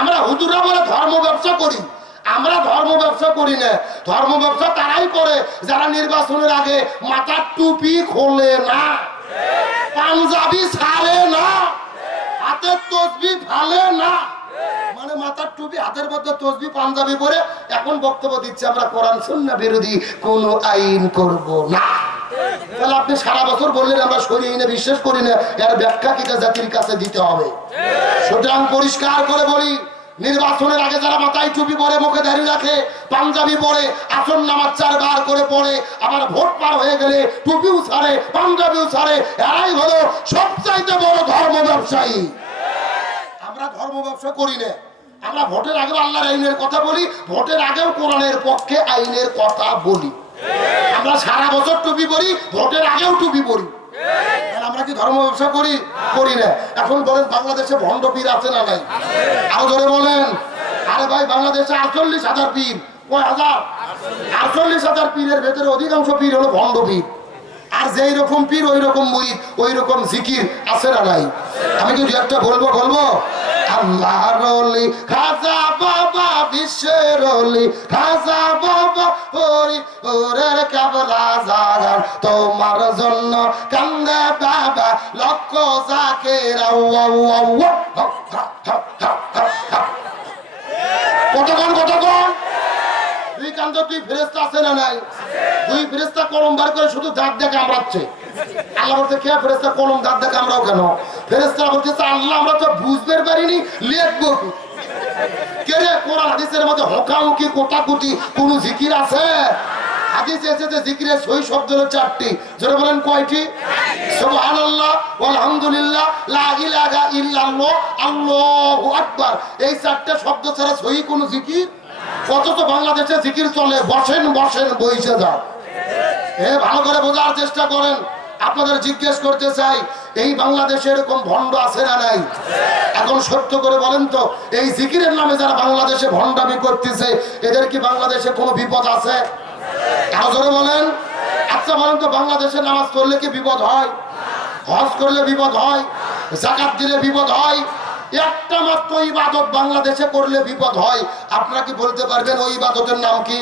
আমরা হুজুররা বলে ধর্ম ব্যবসা করি, আমরা ধর্ম ব্যবসা করি না, ধর্ম ব্যবসা তারাই করে যারা নির্বাচনের আগে মাথার টুপি খোলে না, পাঞ্জাবি ছাড়ে না, হাতের তসবি ফালে না। মানে মাথার টুপি হাতের মধ্যে তসবি পাঞ্জাবি পরে এখন বক্তব্য দিচ্ছে আমরা কোরআন সুন্নাহ বিরোধী কোন আইন করব না। তাহলে আপনি সারা বছর বললেন আমরা সরিয়ে না, বিশ্বাস করি না, এর ব্যাখ্যা কিটা জাতির কাছে দিতে হবে। সুতরাং পরিষ্কার করে বলি, নির্বাচনের আগে যারা মাথায় টুপি পরে, মুখে দাঁড়িয়ে রাখে, পাঞ্জাবি পরে, আসন নামাজ 4 বার করে পড়ে, আবার ভোট পার হয়ে গেলে টুপিও ছাড়ে, পাঞ্জাবিও ছাড়ে, এরাই হলো সবচাইতে বড় ধর্ম ব্যবসায়ী। আমরা ধর্ম ব্যবসা করি না, আমরা ভোটের আগে আল্লাহর আইনের কথা বলি, ভোটের আগেও কোরআনের পক্ষে আইনের কথা বলি। আমরা সারা বছর টুপি পরি, ভোটের আগেও টুপি পরি। আমরা কি ধর্ম ব্যবসা করি? করি না। এখন বলেন বাংলাদেশে ভণ্ড পীর আছে না নাই? আরো ধরে বলেন। আরে ভাই, বাংলাদেশে 48,000 পীর। কয় হাজার? 48,000 পীরের ভেতরে অধিকাংশ পীর হলো ভণ্ড পীর। আর যেই রকম পীর ওই রকম মুরিদ, ওই রকম জিকির আছে না নাই? আমি কি একটা বলবো? আল্লাহর ওলি খাজা বাবা, বিশ্বের ওলি খাজা বাবা, ওরে ওরের কেবলা জাগান তোমার জন্য কান্দে বাবা, লক্ষ জাকের। কতক্ষণ দুই কান্দ, দুই ফেরেশতা আছে না নাই? দুই ফেরেশতা কলম বার করে শুধু দাঁত দিয়ে কামড়াচ্ছে। আল্লাহ বলতে কে ফেরেশতা কলম দাঁত দিয়ে কামড়াও কেন? ফেরেশতারা বলতেছে আল্লাহ আমরা তো বুঝতে পারিনি, লিখবো কি? কে রে, কোরআন হাদিসের মধ্যে হকাহুকি কোটাকুটি কোন জিকির আছে? হাদিসে এসেছে জিকিরের সহি শব্দ হলো 4টি। যারা বলেন কয়টি? সুবহানাল্লাহ, আলহামদুলিল্লাহ, লা ইলাহা ইল্লাল্লাহ, আল্লাহু আকবার। এই 4টা শব্দ ছাড়া সহি কোন জিকির? অথচ বাংলাদেশে জিকির চলে বসেন বইসে যান। ভালো করে বোঝার চেষ্টা করেন। আপনাদের জিজ্ঞেস করতে চাই, এই বাংলাদেশে এরকম ভণ্ড আছে না নাই? এখন সত্য করে বলেন তো, এই জিকিরের নামে যারা বাংলাদেশে ভণ্ডামি করতেছে, এদের কি বাংলাদেশে কোনো বিপদ আছে? আরো জোরে বলেন। আচ্ছা বলেন তো, বাংলাদেশে নামাজ পড়লে কি বিপদ হয়? হজ করলে বিপদ হয়? যাকাত দিলে বিপদ হয়? একটা মাত্র ইবাদত বাংলাদেশে করলে বিপদ হয়। আপনারা কি বলতে পারবেন ওই ইবাদতের নাম কি?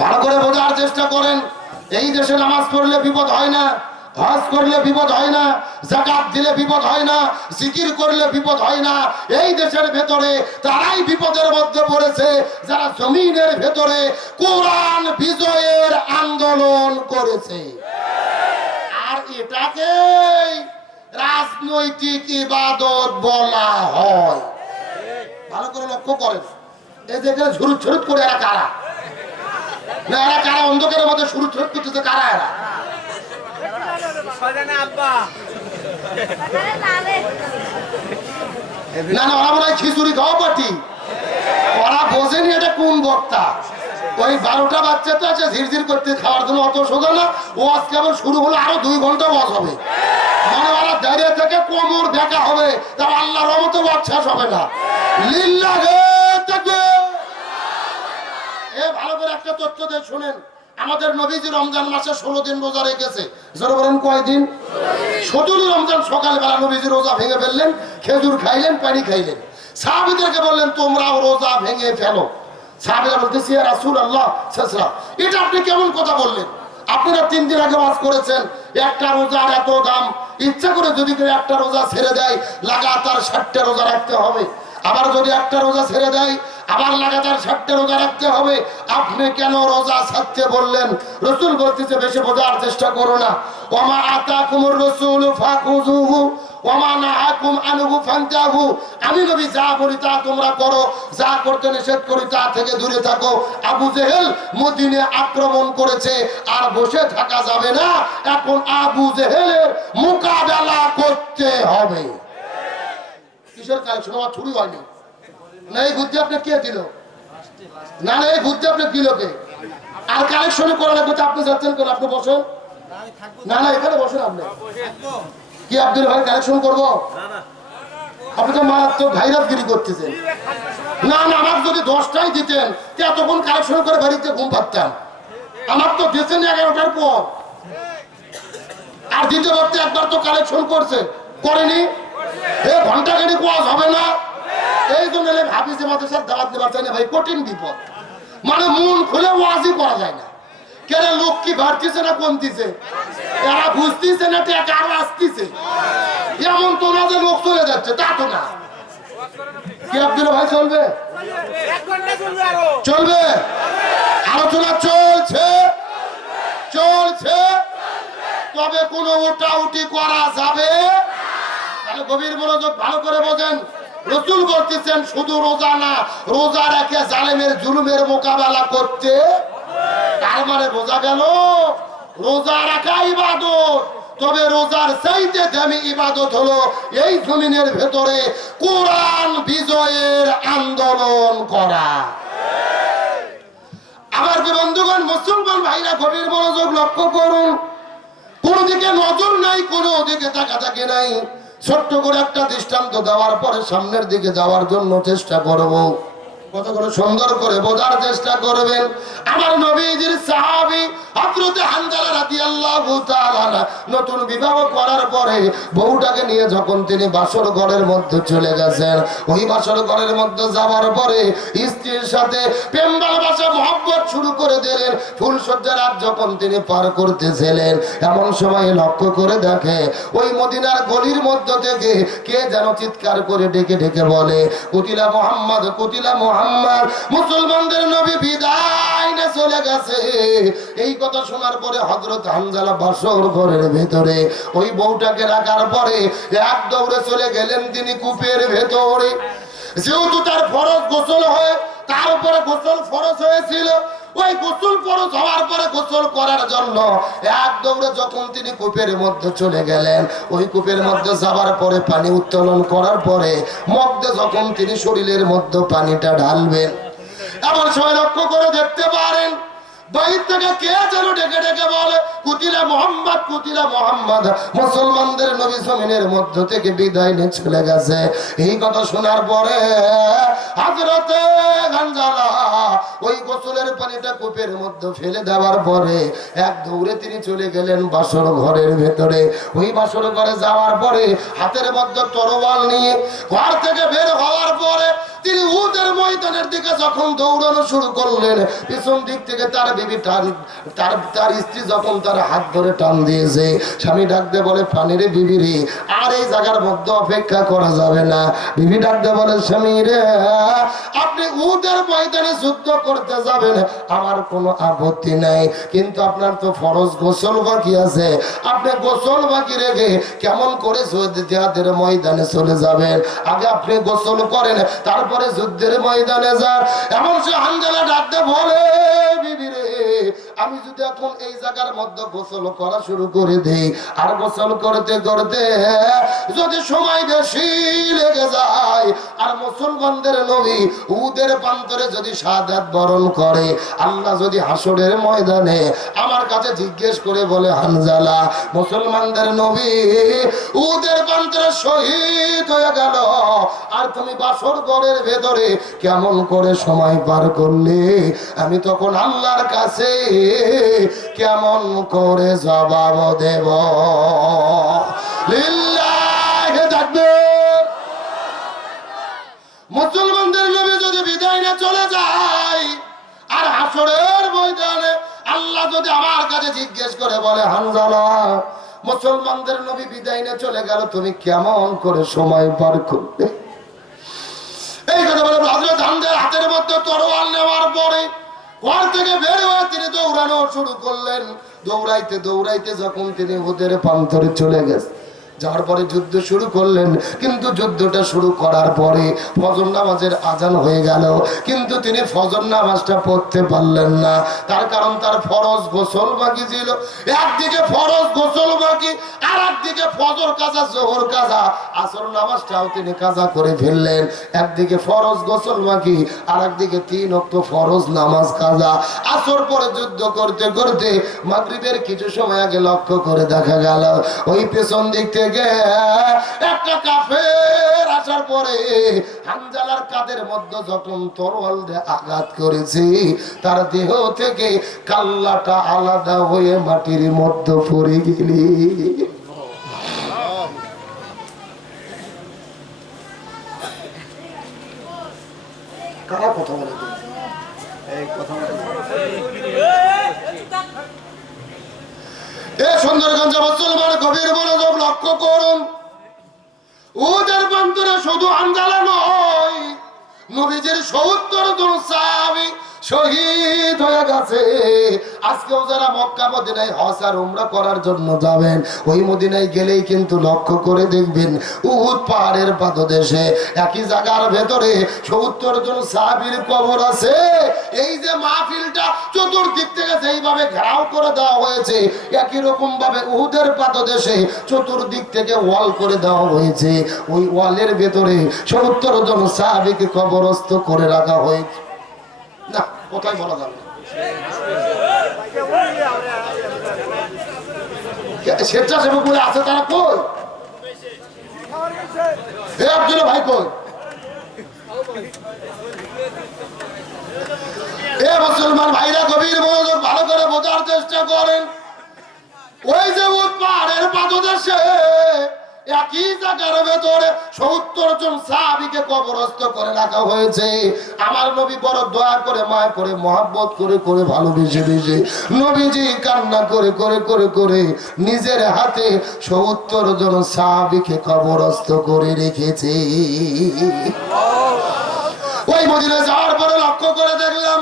ভালো করে বোঝার চেষ্টা করেন। এই দেশে নামাজ পড়লে বিপদ হয় না, হজ করলে বিপদ হয় না, যাকাত দিলে বিপদ হয় না, জিকির করলে বিপদ হয় না। এই দেশের ভেতরে তারাই বিপদের মধ্যে পড়েছে যারা জমিনের ভেতরে কোরআন বিজয়ের আন্দোলন করেছে। আর এটাকে রাজনৈতিক ইবাদত বলা হয়। ভালো করে লক্ষ্য করেন। এই যে এখানে ঝুরুত ঝুরুত করে এরা কারা? না, এরা কারা? অন্ধকারের মধ্যে শুরু ঝুরুত করতেছে কারা? এরা না, ওরা মনে হয় খিচুড়ি খাওয়া পার্টি। ওরা বোঝেনি এটা কোন বক্তা। ওই 12টা বাচ্চা তো আছে ঝিরঝির করতে, খাওয়ার জন্য অত সোজা না। ও আজকে আবার শুরু হলো, আরো 2 ঘন্টা ওয়াজ হবে। মানে ওরা দাঁড়িয়ে থেকে কোমর বেঁকা হবে, তার আল্লাহর রহমতে ওয়াজ শেষ হবে না। লিল্লাহে তাকবীর। ভালো করে একটা তথ্য দিয়ে শুনেন। আমাদের নবীজি রমজান মাসে 16 দিন রোজা রেখেছে। যারা বলেন কয়দিন? 17 রমজান সকালবেলা নবীজি রোজা ভেঙে ফেললেন, খেজুর খাইলেন, পানি খাইলেন। সাহাবীদেরকে বললেন তোমরাও রোজা ভেঙে ফেলো। সাহাবীরা বলতেছে ইয়া রাসূলুল্লাহ সাল্লাল্লাহু, এটা আপনি কেমন কথা বললেন? আপনারা 3 দিন আগে ওয়াজ করেছেন একটা রোজার এত দাম, ইচ্ছা করে যদি কেউ একটা রোজা ছেড়ে দেয় লাগাতার 60টা রোজা রাখতে হবে। আবার যদি একটা রোজা ছেড়ে দেয় আবার লাগাতার 60টা রোজা রাখতে হবে। আপনি কেন রোজা ছাড়তে বললেন? রাসূল বলতেছে বেশি বোঝার চেষ্টা করো না। ওমা আতাকুমুর রাসূল ফাখুযুহু ওমা নাহাকুম আনহু ফান্তাহু। আমি নবী যা বলি তা তোমরা করো, যা করতে নিষেধ করি তা থেকে দূরে থাকো। আবু জেহেল মদিনে আক্রমণ করেছে, আর বসে থাকা যাবে না। এখন আবু জেহেলের মোকাবেলা করতে হবে। কিসের কালেকশন? আমার ছুরি হয়নি না। এই বুদ্ধি আপনি কে দিল? না, এই বুদ্ধি আপনি দিল কে? আর কালেকশন করা লাগবে তো আপনি যাচ্ছেন কেন? আপনি বসেন না, এখানে বসেন। আপনি কি আব্দুল ভাই কালেকশন করবো? আপনি তো মারাত্মক ভাইরাসগিরি করতেছেন। না, আমার যদি 10টাই দিতেন এতক্ষণ কালেকশন করে বাড়িতে ঘুম পারতাম। আমার তো দিয়েছেন 11টার পর, আর দিতে পারতে একবার তো কালেকশন করছে, করেনি। ঘন্টা খানিক ওয়াজ হবে না? এই জন্য হাফিজে মাদ্রাসার দাওয়াত দেওয়া চাই না ভাই, কঠিন বিপদ। মানে মন খুলে ওয়াজই করা যায় না। কেন লোক কি বাড়তিছে না কমতিছে? এরা বুঝতেছে না টাকা আরো আসতেছে। এমন তো না যে লোক চলে যাচ্ছে, তা তো না। কি আব্দুল ভাই চলবে? চলবে, আলোচনা চলছে চলছে, তবে কোনো উঠাউটি করা যাবে। তাহলে গভীর মনোযোগ ভালো করে বোঝেন। রসুল বলতেছেন শুধু রোজা না, রোজা রেখে জালেমের জুলুমের মোকাবেলা করতে। তার মানে বোঝা গেল রোজা রাখা ইবাদত, তবে রোজার চাইতে দামি ইবাদত হলো এই জমিনের ভেতরে কোরআন বিজয়ের আন্দোলন করা। আমার বন্ধুগণ, মুসলমান ভাইরা গভীর মনোযোগ লক্ষ্য করুন। কোন দিকে নজর নাই, কোন দিকে তাকাতাকি নাই। ছোট্ট করে একটা দৃষ্টান্ত দেওয়ার পরে সামনের দিকে যাওয়ার জন্য চেষ্টা করব। কত করে সুন্দর করে বোঝার চেষ্টা করবেন। আমার নবীজির সাহাবী হযরত হানজালা রাদিয়াল্লাহু তাআলা নতুন বিবাহ করার পরে বউটাকে নিয়ে যখন তিনি বাসর ঘরের মধ্যে চলে গেছেন, ওই বাসর ঘরের মধ্যে যাওয়ার পরে স্ত্রীর সাথে প্রেম ভালোবাসা মহব্বত শুরু করে দিলেন। ফুলসজ্জার রাত যখন তিনি পার করতেছিলেন, এমন সময় লক্ষ্য করে দেখে ওই মদিনার গলির মধ্য থেকে কে যেন চিৎকার করে ডেকে ডেকে বলে, কুতিলা মুহাম্মদ, কুতিলা মুহাম্মদ, মুসলমানদের নবী বিদায় নিয়ে চলে গেছে। এই কথা শোনার পরে হযরত হানজালা বাসর ঘরের ভেতরে ওই বউটাকে রাখার পরে এক দৌড়ে চলে গেলেন তিনি কূপের ভেতরে। যেহেতু তার ফরজ গোসল হয়, তার উপরে গোসল ফরজ হয়েছিল, ওই গোসল ফরজ হওয়ার পরে গোসল করার জন্য এক দৌড়ে যখন তিনি কূপের মধ্যে চলে গেলেন, ওই কূপের মধ্যে যাবার পরে পানি উত্তোলন করার পরে মধ্যে যখন তিনি শরীরের মধ্যে পানিটা ঢালবেন, এমন সময় লক্ষ্য করে দেখতে পারেন বাইর থেকে কে যেন ডেকে ডেকে বলে, কুতিলা মুহাম্মদ, কুতিলা মুহাম্মদ, মুসলমানদের নবী জমিনের মধ্য থেকে বিদায় নিয়ে চলে গেছে। এই কথা শোনার পরে হযরত হানজালা ওই গোসলের পানিটা কূপের মধ্যে ফেলে দেওয়ার পরে এক দৌড়ে তিনি চলে গেলেন বাসর ঘরের ভেতরে। ওই বাসর ঘরে যাওয়ার পরে হাতের মধ্যে তরোয়াল নিয়ে ঘর থেকে বের হওয়ার পরে তিনি উহুদের ময়দানের দিকে যখন দৌড়ানো শুরু করলেন, পিছন দিক থেকে তার বিবি তার স্ত্রী যখন তার হাত ধরে টান দিয়েছে, স্বামী ডাকতে বলে, পানিরে বিবি রে, আর এই জায়গার মধ্যে অপেক্ষা করা যাবে না। বিবি ডাকতে বলে, স্বামী রে, আপনি উহুদের ময়দানে যুদ্ধ করতে যাবেন, আমার কোনো আপত্তি নাই, কিন্তু আপনার তো ফরজ গোসল বাকি আছে। আপনি গোসল বাকি রেখে কেমন করে জিহাদের ময়দানে চলে যাবেন? আগে আপনি গোসল করেন, তারপরে যুদ্ধের ময়দানে যান। এমন সে হানজালা ডাকতে বলে, বিবি রে, আমি যদি এখন এই জায়গার মধ্যে গোসল করা শুরু করে দেই, আর গোসল করতে করতে যদি সময় বেশি লেগে যায়, আর মুসলমানদের নবী উহুদের প্রান্তরে যদি শাহাদাত বরণ করে, আল্লাহ যদি হাসরের ময়দানে আমার কাছে জিজ্ঞেস করে বলে, হানজালা, মুসলমানদের নবী উহুদের প্রান্তরে শহীদ হয়ে গেল, আর তুমি বাসর ঘরের ভেতরে কেমন করে সময় পার করলে, আমি তখন আল্লাহর কাছে কেমন করে জবাব দেব? লিল্লাহি তাকবীর। মুসলমানদের নবী যদি বিদায় নিয়ে চলে যায়, আর হাসরের ময়দানে আল্লাহ যদি আমার কাছে জিজ্ঞেস করে বলে, হানজালা, মুসলমানদের নবী বিদায় নিয়ে চলে গেল, তুমি কেমন করে সময় পার করলে? এই কথা বলে হযরত হানজালা হাতের মধ্যে তরোয়াল নেওয়ার পরে ঘর থেকে বের হয়ে তিনি দৌড়ানো শুরু করলেন। দৌড়াইতে দৌড়াইতে যখন তিনি উহুদের প্রান্তরে চলে গেছে, যাওয়ার পরে যুদ্ধ শুরু করলেন। কিন্তু যুদ্ধটা শুরু করার পরে ফজর নামাজের আজান হয়ে গেল, কিন্তু তিনি ফজর নামাজটা পড়তে পারলেন না। তার কারণ তার ফরজ গোসল বাকি ছিল। একদিকে ফরজ গোসল বাকি, আর একদিকে ফজর কাজা, জোহর কাজা, আসর নামাজটাও তিনি কাজা করে ফেললেন। একদিকে ফরজ গোসল বাকি, আর একদিকে 3 ওয়াক্ত ফরজ নামাজ কাজা। আসর পরে যুদ্ধ করতে করতে মাগরিবের কিছু সময় আগে লক্ষ্য করে দেখা গেল ওই পেছন দিক থেকে একটা কাফের আসার পরে হানজালার কাঁধের মধ্যে যখন তরোয়াল দিয়ে আঘাত করেছে, তার দেহ থেকে কাল্লাটা আলাদা হয়ে মাটির মধ্যে পড়ে গেলি। কথা বলে সুন্দরগঞ্জ মুসলমান গভীর মনোযোগ লক্ষ্য করুন। উহুদের প্রান্তরে শুধু হানজালা নয়, নবীজির ৭০ জন সাহাবী শহীদ হয়ে গেছে। আজকেও যারা মক্কা মদিনায় হজ আর উমরা করার জন্য যাবেন, ওই মদিনায় গেলেই কিন্তু লক্ষ্য করে দেখবেন উহুদ পাহাড়ের পাদদেশে একই জায়গার ভেতরে ৭০ জন সাহাবীর কবর আছে। এই যে মাহফিলটা চতুর্দিক থেকে যেইভাবে ঘেরাও করে দেওয়া হয়েছে, একই রকম ভাবে উহুদের পাদদেশে চতুর্দিক থেকে ওয়াল করে দেওয়া হয়েছে। ওই ওয়ালের ভেতরে ৭০ জন সাহাবীকে কবরস্থ করে রাখা হয়েছে। না, কোথায় বলা যাবে স্বেচ্ছাসেবক বলে আছে, তারা কই? আব্দুল ভাই কই? মুসলমান ভাইরা গভীর মনোযোগ ভালো করে বোঝার চেষ্টা করেন। ওই যে পাহাড়ের পাদদেশে একই জায়গার ভেতরে ৭০ জন সাহাবীকে কবরস্থ করে রাখা হয়েছে। আমার নবী বড় দয়া করে, মায়া করে, মহব্বত করে করে, ভালোবেসে বেশে নবীজি কান্না করে করে করে করে নিজের হাতে ৭০ জন সাহাবীকে কবরস্থ করে রেখেছে। ওই মদিনায় যাওয়ার পরে লক্ষ্য করে দেখলাম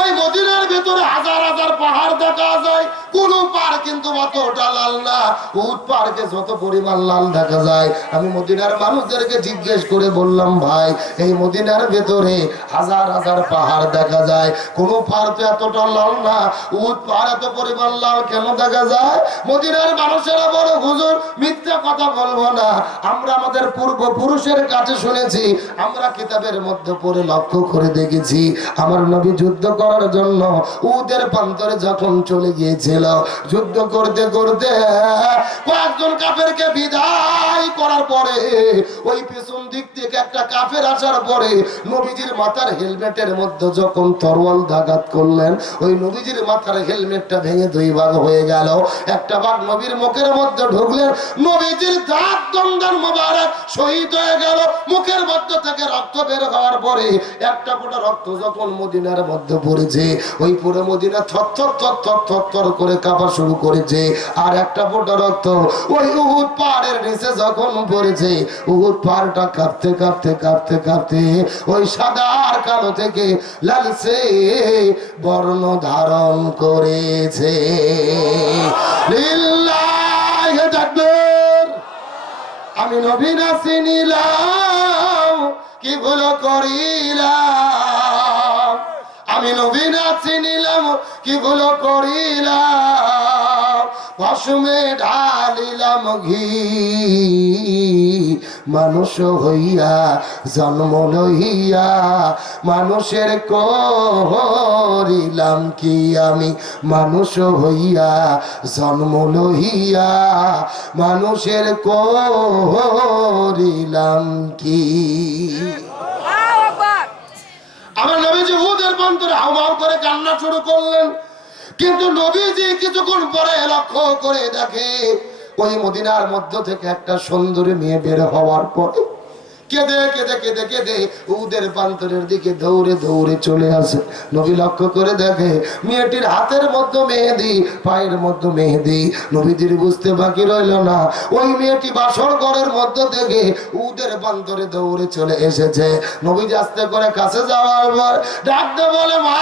ওই মদিনার ভেতরে হাজার হাজার পাহাড় দেখা যায়, কোন পাহাড় কিন্তু অতটা লাল না। উট পাহাড়কে যত পরিমাণ লাল দেখা যায়, আমি মদিনার মানুষদেরকে জিজ্ঞেস করে বললাম, ভাই এই মদিনার ভেতরে হাজার হাজার পাহাড় দেখা যায়, কোন পাহাড় তো এতটা লাল না, উট পাহাড় এত পরিমাণ লাল কেন দেখা যায়? মদিনার মানুষেরা বলে, হুজুর মিথ্যা কথা বলবো না, আমরা আমাদের পূর্বপুরুষের কাছে শুনেছি, আমরা কিতাবের মধ্যে পড়ে লক্ষ্য করে দেখেছি, আমার নবী যুদ্ধ করার জন্য উহুদের প্রান্তরে যখন চলে গিয়েছিল, যুদ্ধ করতে করতে কয়েকজন কাফেরকে বিদায় করার পরে ওই পেছন দিক থেকে একটা কাফের আসার পরে নবীজির মাথার হেলমেটের মধ্যে যখন তরোয়াল আঘাত করলেন, ওই নবীজির মাথার হেলমেটটা ভেঙে 2 ভাগ হয়ে গেল। একটা ভাগ নবীর মুখের মধ্যে ঢুকলেন, নবীজির দাঁত দন্দার মোবারক শহীদ হয়ে গেল। মুখের মধ্যে থেকে রক্ত বের হওয়ার পরে একটা ফোঁটা রক্ত যখন মদিনার মধ্যে পড়েছে, ওই পুরো মদিনা থরথর থরথর থরথর করে কাঁপা শুরু করেছে। আর একটা ফোঁটা রক্ত ওই উহুদ পাহাড়ের নিচে যখন পড়েছে, উহুদ পাহাড়টা কাঁপতে কাঁপতে কাঁপতে কাঁপতে ওই সাদা আর কালো থেকে লালচে বর্ণ ধারণ করেছে। লিল্লাহি তাকবীর। আমি নবী না চিনিলাম, কি ভুল করিলাম, আমি নবী না চিনিলাম, কি ভুল করিলাম, ভস্মে ঢালিলাম ঘি, মানুষ হইয়া জন্ম লইয়া মানুষের করিলাম কি, আমি মানুষ হইয়া জন্ম লইয়া মানুষের করিলাম কি। আমার নবীজি উহুদের প্রান্তরে হাউমাউ করে কান্না শুরু করলেন, কিন্তু নবীজি কিছুক্ষণ পরে লক্ষ্য করে দেখে ওই মদিনার মধ্য থেকে একটা সুন্দরী মেয়ে বের হওয়ার পরে কেঁদে কেঁদে কেঁদে কেঁদে উহুদের প্রান্তরের দিকে দৌড়ে দৌড়ে চলে আসে। নবী লক্ষ্য করে দেখে মেয়েটির হাতের মধ্যে মেহেদি, পায়ের মধ্যে মেহেদি। নবীজির বুঝতে বাকি রইল না, ওই মেয়েটি বাসর ঘরের মধ্যে থেকে উহুদের প্রান্তরে দৌড়ে চলে এসেছে। নবীজি আস্তে করে কাছে যাওয়ার পর ডাকতে বলে, মা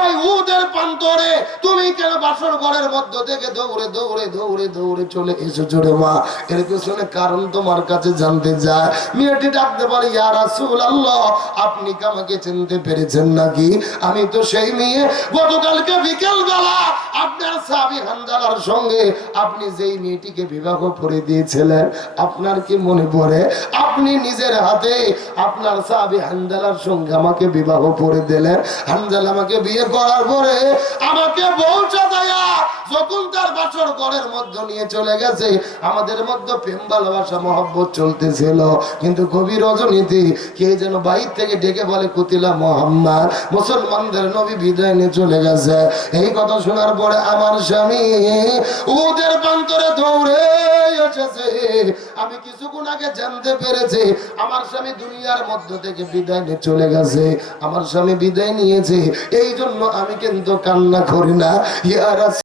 ওই উহুদের প্রান্তরে তুমি কেন বাসর ঘরের মধ্যে থেকে দৌড়ে দৌড়ে দৌড়ে দৌড়ে চলে এসেছো রে মা? এর পেছনে কারণ তোমার কাছে জানতে যায়। মেয়েটি ডাকতে পারে, ইয়া রাসূলুল্লাহ, আপনি কি আমাকে চিনতে পেরেছেন নাকি? আমি তো সেই মেয়ে, গতকালকে বিকেল বেলা আপনার সাহাবী হানজালার সঙ্গে আপনি যেই মেয়েটিকে বিবাহ করে দিয়েছিলেন, আপনার কি মনে পড়ে? আপনি নিজের হাতে আপনার সাহাবী হানজালার সঙ্গে আমাকে বিবাহ করে দিলেন। হানজালা আমাকে বিয়ে করার পরে আমাকে বউ সাজায়া যখন তার বাসর ঘরের মধ্যে নিয়ে চলে গেছে, আমাদের মধ্যে প্রেম ভালোবাসা মহব্বত চলতেছিল, কিন্তু গভীর রজনীতে কে যেন বাইর থেকে ডেকে বলে, কুতিলা মুহাম্মদ, মুসলমানদের নবী বিদায় নিয়ে চলে গেছে। এই কথা শোনার পরে আমার স্বামী উহুদের প্রান্তরে দৌড়ে এসেছে। আমি কিছুক্ষণ আগে জানতে পেরেছি আমার স্বামী দুনিয়ার মধ্য থেকে বিদায় নিয়ে চলে গেছে। আমার স্বামী বিদায় নিয়েছে, এই জন্য আমি কিন্তু কান্না করি না। ইয়া রাসূল